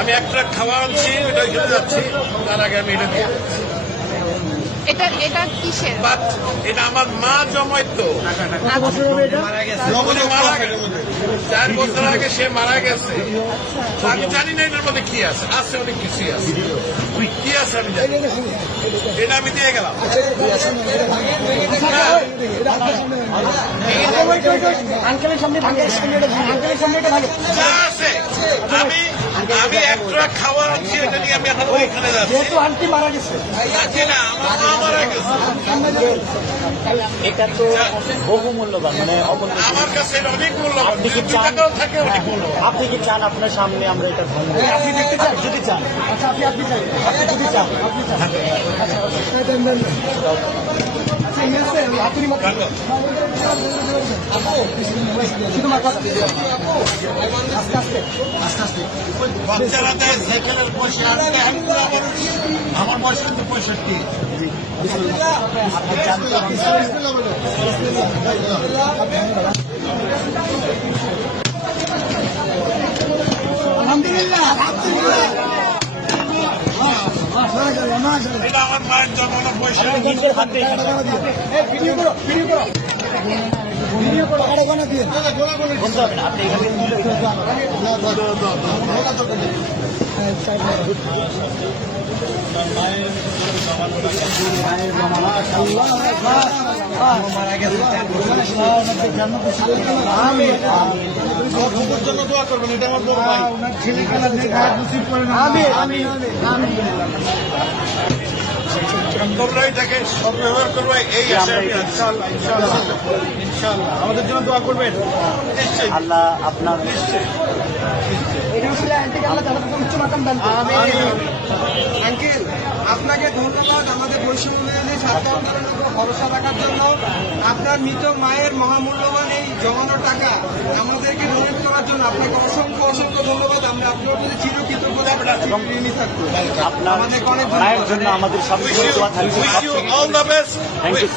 আমি এক ট্রাক খাওয়া আনছি ওটা ওইখানে যাচ্ছি। তার আগে আমি এটা দিয়ে এটা এটা কিসের? বাট এটা আমার মা মারা গেছে চার বছর আগে সে মারা গেছে। আমি জানি না এটার মধ্যে কি আছে আছে অনেক কিছুই আছে। কি আছে আমি জানি। এটা আমি দিয়ে গেলাম। আঙ্কেলের সামনে আঙ্কেলের সামনে আমি আমি খাওয়া এটা নিয়ে আমি এখন ওইখানে যাচ্ছি। যেহেতু আন্টি মারা গেছে। যাচ্ছি না আমার মা মারা গেছে। এটা তো বহু মূল্যবান মানে আমার কাছে অনেক মূল্যবান। আপনি কি চান? থাকে অনেক মূল্যবান। আপনি কি চান আপনার সামনে আমরা এটা ভাঙবো আপনি দেখতে চান? যদি চান। আচ্ছা আপনি আপনি চান। আপনি যদি চান আপনি চান। আচ্ছা আচ্ছা। আচ্ছা আস্তে আস্তে। সাইকেলের পয়সা আমার আমার বয়স কিন্তু পঁয়ষট্টি। এটা আমার মায়ের জন্মানো পয়সা নিজের হাতে এই ভিডিও দিয়ে করবেন এটা আমার আমি আমি আমি সব ব্যবহার করবে এই। আমাদের জন্য দোয়া করবেন নিশ্চয়ই আল্লাহ আপনার এটা আসলে আন্টি আল্লাহ উচ্চ আঙ্কেল আপনাকে ধন্যবাদ, আমাদের বৈষম্য বিরোধী ছাত্র আন্দোলনের উপর ভরসা রাখার জন্য। আপনার মৃত মায়ের মহামূল্যবান এই জমানো টাকা আমাদেরকে আপনাকে অসংখ্য অসংখ্য ধন্যবাদ। আমরা আপনার প্রতি চিরকৃতজ্ঞতা ঋণী থাকব আপনার অনেক জন্য আমাদের.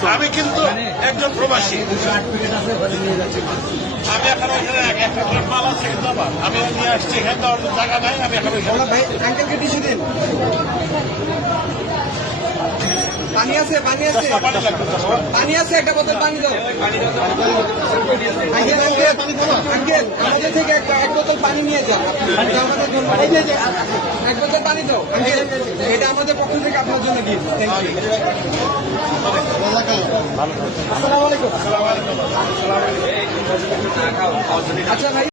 আমি কিন্তু একজন প্রবাসী। আমি এখন ওইখানে এক- একটা মাল আছে কিন্তু আমার আমি নিয়ে আসছি। এখানে জায়গা নাই আমি এখন ভাই আঙ্কেলকে টিস্যু দিন। পানি আছে পানি আছে। পানি আছে, একটা বোতল পানি দাও। আঙ্কেল আমাদের থেকে এক বোতল পানি নিয়ে যাও। এক বোতল পানি দাও। এটা আমাদের পক্ষ থেকে আপনার জন্য গিফট আচ্ছা ভাই